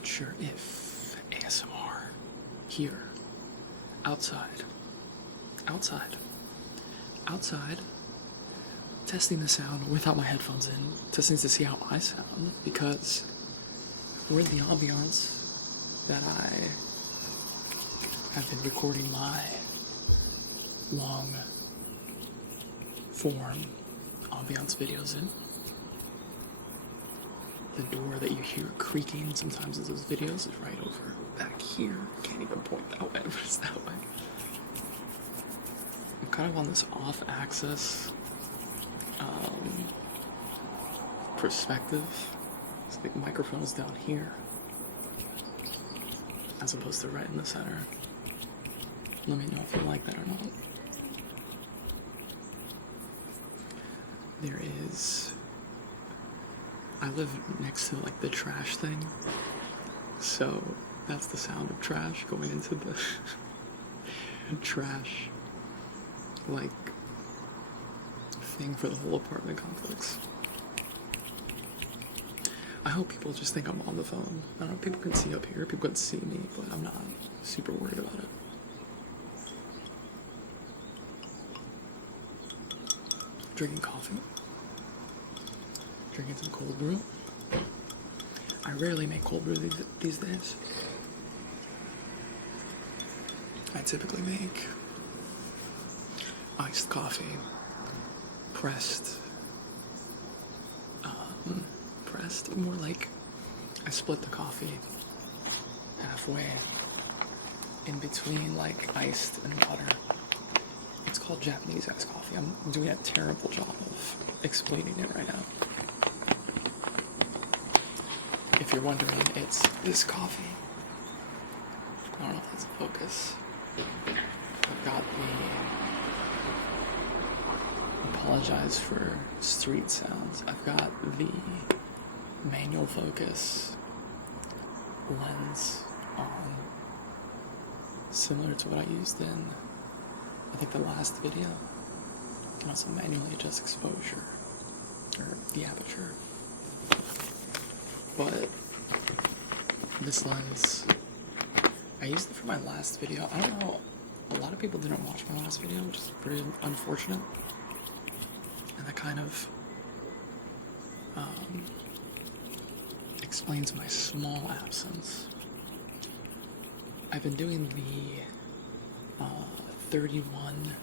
not sure if ASMR here, outside, testing the sound without my headphones in, testing to see how I sound, because for the ambiance that I have been recording my long form ambiance videos in, the door that you hear creaking sometimes in those videos is right over back here. Can't even point that way, but it's that way. I'm kind of on this off-axis perspective. So the microphone is down here as opposed to right in the center. Let me know if you like that or not. There is... I live next to like the trash thing, so that's the sound of trash going into the trash like thing for the whole apartment complex. I hope people just think I'm on the phone. I don't know, people can see up here, people can see me, but I'm not super worried about it. Drinking coffee. Drinking some cold brew. I rarely make cold brew these days. I typically make iced coffee, pressed, more like I split the coffee halfway in between like iced and water. It's called Japanese iced coffee. I'm doing a terrible job of explaining it right now. If you're wondering, it's this coffee. I don't know if that's a focus. I've got the... Apologize for street sounds. I've got the manual focus lens on, similar to what I used in, I think, the last video. You can also manually adjust exposure, or the aperture. But this lens, I used it for my last video. I don't know, a lot of people didn't watch my last video, which is pretty unfortunate. And that kind of explains my small absence. I've been doing the 31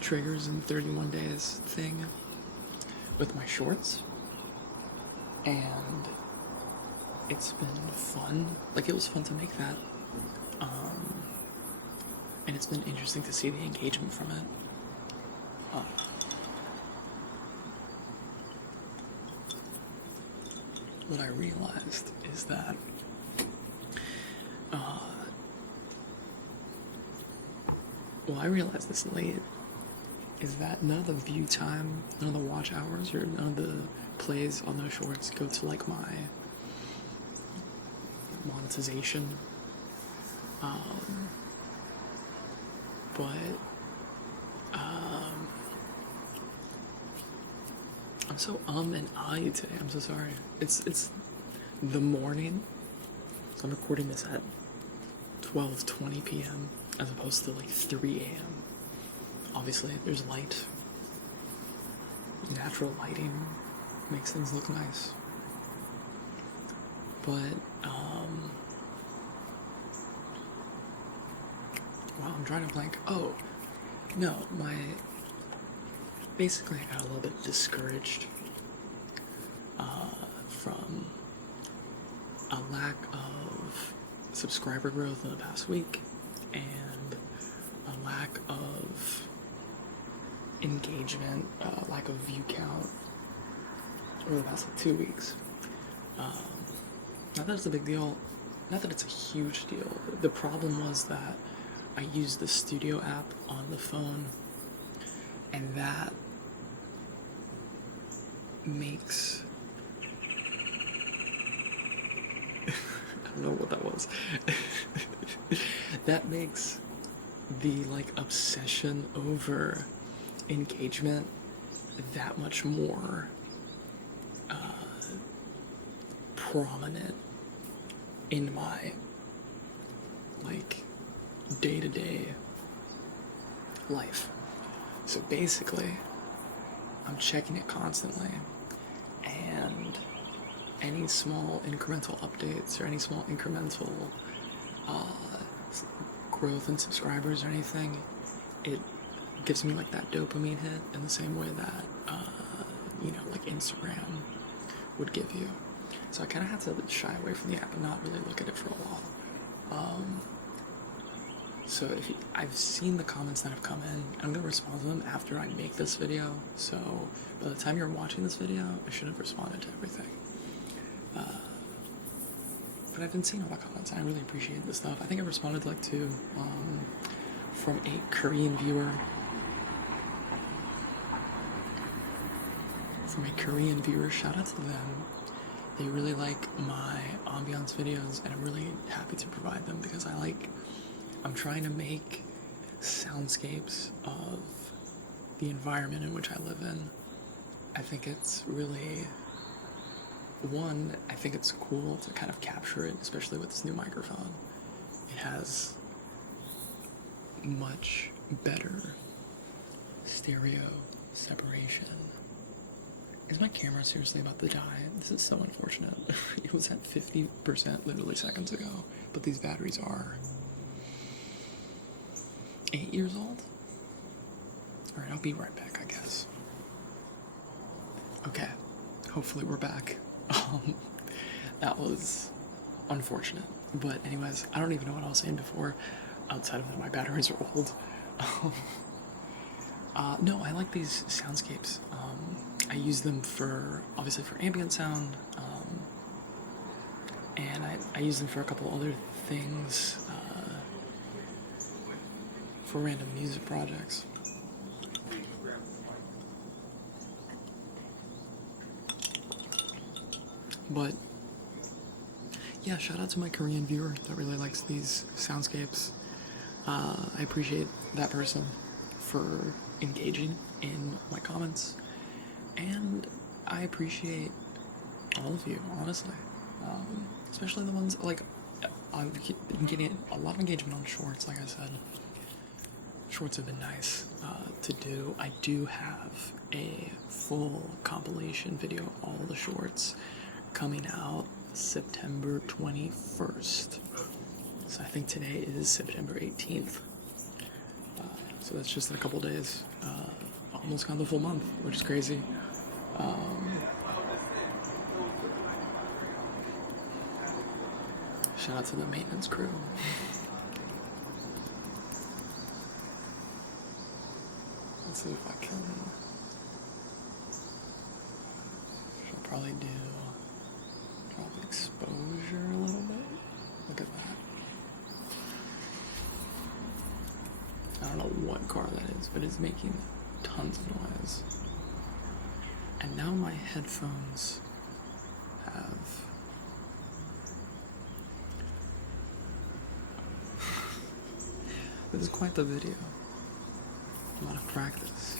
triggers in 31 days thing with my shorts, and it's been fun. Like, it was fun to make that, and it's been interesting to see the engagement from it. What I realized is that I realized this late, is that none of the view time, none of the watch hours, or none of the plays on those shorts go to like my monetization. I'm so and I today. I'm so sorry. It's the morning. So I'm recording this at 12:20 p.m. as opposed to like 3 a.m. Obviously, there's light. Natural lighting makes things look nice. But, wow, I'm drawing a blank. Oh, no, basically I got a little bit discouraged from a lack of subscriber growth in the past week and a lack of engagement, lack of view count over the past like 2 weeks. Not that it's a big deal, not that it's a huge deal. The problem was that I used the studio app on the phone, and that makes I don't know what that was. That makes the like obsession over engagement that much more prominent in my, like, day-to-day life. So basically, I'm checking it constantly, and any small incremental updates or any small incremental growth in subscribers or anything, it gives me like that dopamine hit in the same way that like Instagram would give you. So I kind of had to shy away from the app and not really look at it for a while. So I've seen the comments that have come in. I'm gonna respond to them after I make this video. So by the time you're watching this video, I should have responded to everything. But I've been seeing all the comments, and I really appreciate this stuff. I think I responded like to from a Korean viewer. Shout out to them. They really like my ambiance videos, and I'm really happy to provide them because I'm trying to make soundscapes of the environment in which I live in. I think it's really, I think it's cool to kind of capture it, especially with this new microphone. It has much better stereo separation. Is my camera seriously about to die? This is so unfortunate. It was at 50% literally seconds ago, but these batteries are 8 years old? Alright, I'll be right back, I guess. Okay, hopefully we're back. That was unfortunate. But anyways, I don't even know what I was saying before, outside of that my batteries are old. No, I like these soundscapes. I use them obviously for ambient sound, and I use them for a couple other things, for random music projects. But yeah, shout out to my Korean viewer that really likes these soundscapes. I appreciate that person for engaging in my comments, and I appreciate all of you, honestly, especially the ones, like, I'm getting a lot of engagement on shorts. Like I said, shorts have been nice to do. I do have a full compilation video of all the shorts coming out September 21st. So I think today is September 18th. So that's just in a couple days. Almost gone the full month, which is crazy. Shout out to the maintenance crew. Let's see if I can. Should probably drop exposure a little bit. Look at that. I don't know what car that is, but it's making tons of noise. And now my headphones have this is quite the video. A lot of practice.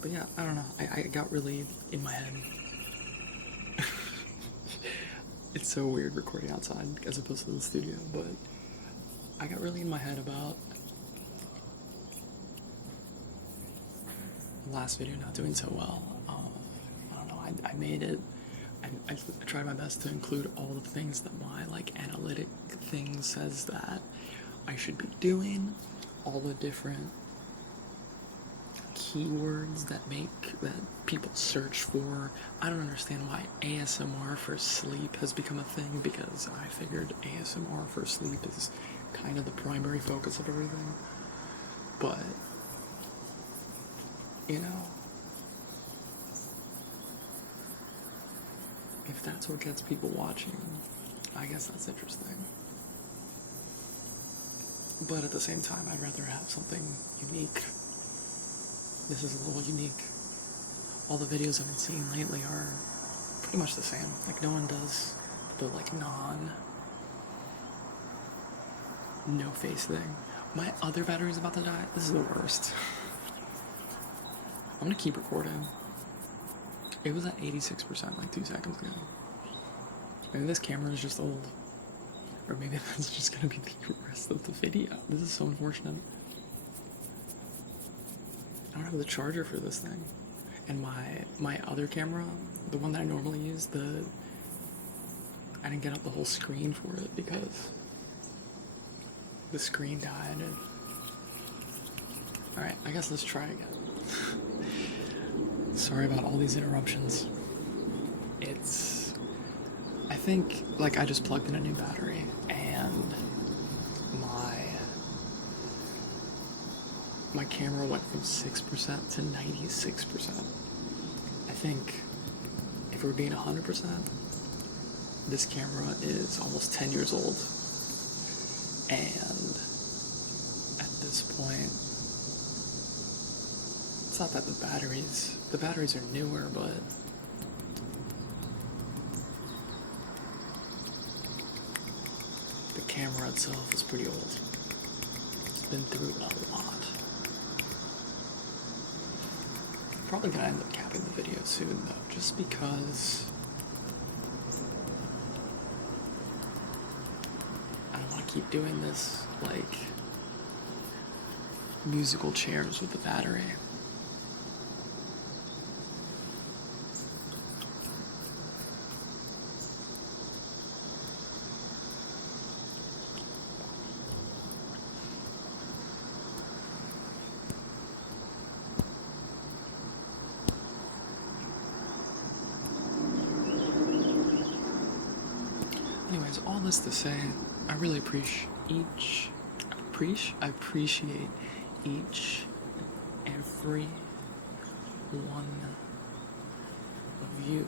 But yeah, I don't know. I got really in my head. It's so weird recording outside as opposed to the studio, but I got really in my head about the last video not doing so well. I don't know, I made it. I tried my best to include all the things that my analytic thing says that I should be doing, all the different keywords that people search for. I don't understand why ASMR for sleep has become a thing, because I figured ASMR for sleep is kind of the primary focus of everything. But, if that's what gets people watching, I guess that's interesting. But at the same time, I'd rather have something unique. This is a little unique. All the videos I've been seeing lately are pretty much the same. No one does the no face thing. My other battery's about to die. This is the worst. I'm gonna keep recording. It was at 86% like 2 seconds ago. Maybe this camera is just old. Or maybe that's just gonna be the rest of the video. This is so unfortunate. I don't have the charger for this thing. And my other camera, the one that I normally use, I didn't get up the whole screen for it because the screen died. Alright, I guess let's try again. Sorry about all these interruptions. I think, like, I just plugged in a new battery, and my camera went from 6% to 96%. I think, if we're being 100%, this camera is almost 10 years old, and at this point, it's not that the batteries are newer, but the camera itself is pretty old. It's been through a lot. Probably gonna end up capping the video soon though, just because I don't want to keep doing this, like, musical chairs with the battery. Anyways, all this to say, I really appreciate every one of you.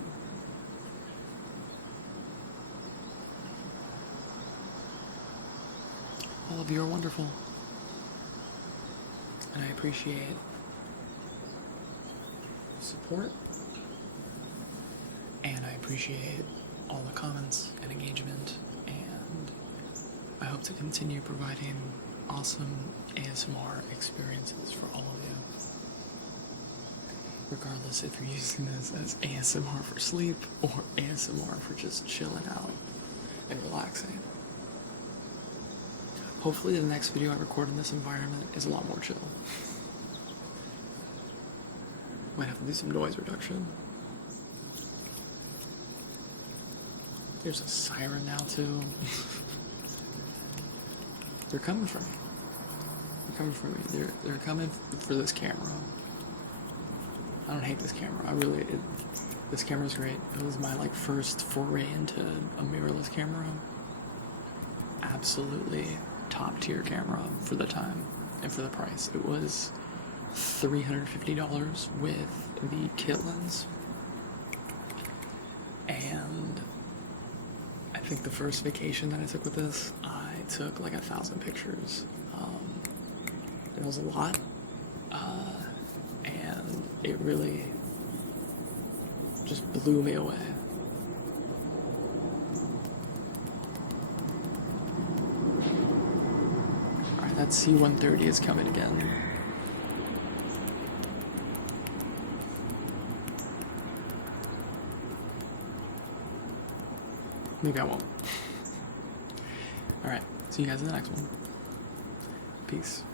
All of you are wonderful. And I appreciate support. And I appreciate all the comments and engagement, and I hope to continue providing awesome ASMR experiences for all of you. Regardless if you're using this as ASMR for sleep or ASMR for just chilling out and relaxing. Hopefully the next video I record in this environment is a lot more chill. Might have to do some noise reduction. There's a siren now too. They're coming for me. They're coming for me. They're coming for this camera. I don't hate this camera. This camera's great. It was my first foray into a mirrorless camera. Absolutely top tier camera for the time and for the price. It was $350 with the kit lens. And I think the first vacation that I took with this, I took 1,000 pictures. It was a lot, and it really just blew me away. Alright, that C-130 is coming again. Maybe I won't. Alright, see you guys in the next one. Peace.